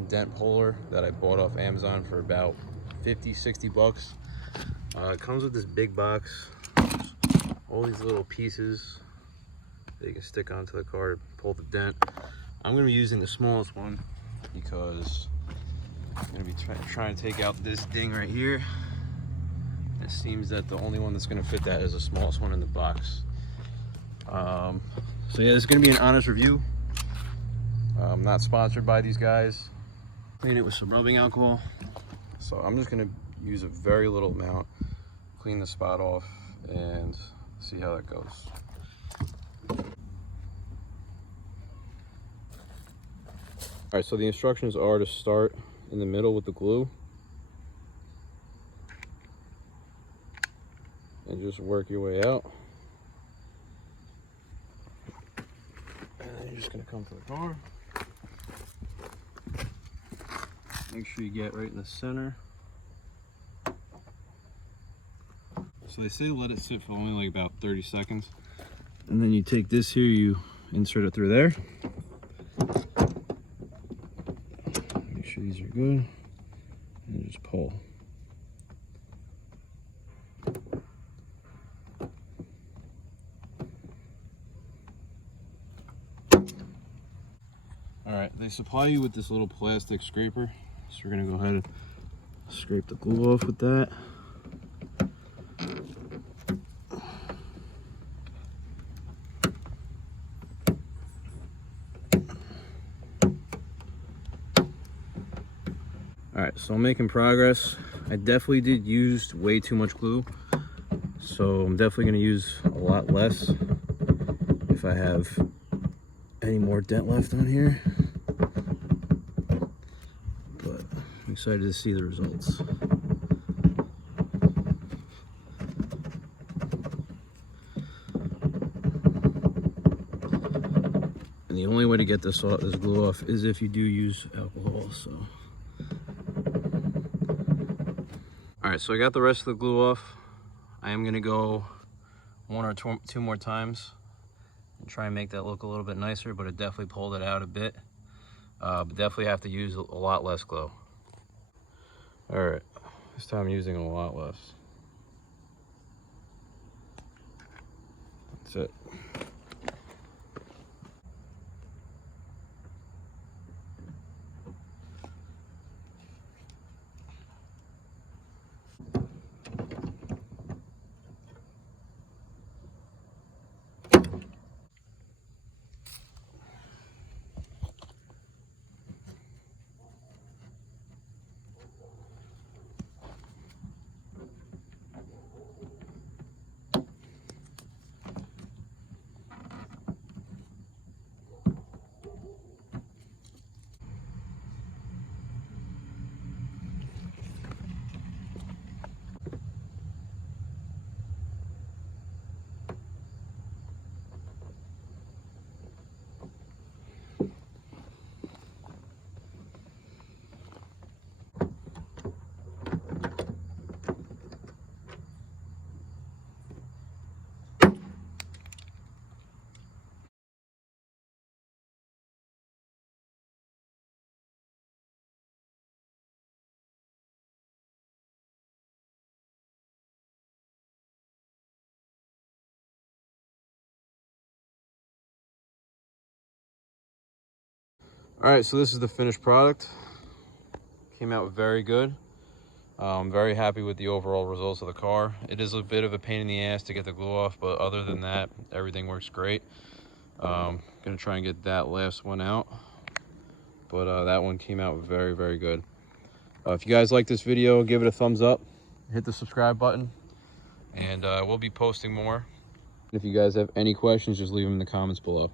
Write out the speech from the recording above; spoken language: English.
dent puller that I bought off Amazon for about 50-60 bucks. It comes with this big box, all these little pieces that you can stick onto the car to pull the dent. I'm going to be using the smallest one because I'm going to be trying to take out this ding right here. It seems that the only one that's going to fit that is the smallest one in the box. So yeah, this is going to be an honest review. I'm not sponsored by these guys. Clean it with some rubbing alcohol. So I'm just going to use a very little amount, clean the spot off, and see how that goes. All right, so the instructions are to start in the middle with the glue and just work your way out. And then you're just gonna come to the car. Make sure you get right in the center. So they say let it sit for only like about 30 seconds. And then you take this here, you insert it through there. Make sure these are good. And just pull. All right, they supply you with this little plastic scraper. So we're gonna go ahead and scrape the glue off with that. All right, so I'm making progress. I definitely did use way too much glue. So I'm definitely gonna use a lot less if I have any more dent left on here. But I'm excited to see the results. And the only way to get this glue off is if you do use alcohol, so. All right, so I got the rest of the glue off. I am gonna go one or two more times and try and make that look a little bit nicer, but it definitely pulled it out a bit. But definitely have to use a lot less glue. All right, this time I'm using a lot less. That's it. All right, so this is the finished product. Came out very good. I'm very happy with the overall results of the car. It is a bit of a pain in the ass to get the glue off, but other than that, everything works great. Gonna try and get that last one out, but that one came out very, very good. If you guys like this video, give it a thumbs up, hit the subscribe button, and we'll be posting more. If you guys have any questions, just leave them in the comments below.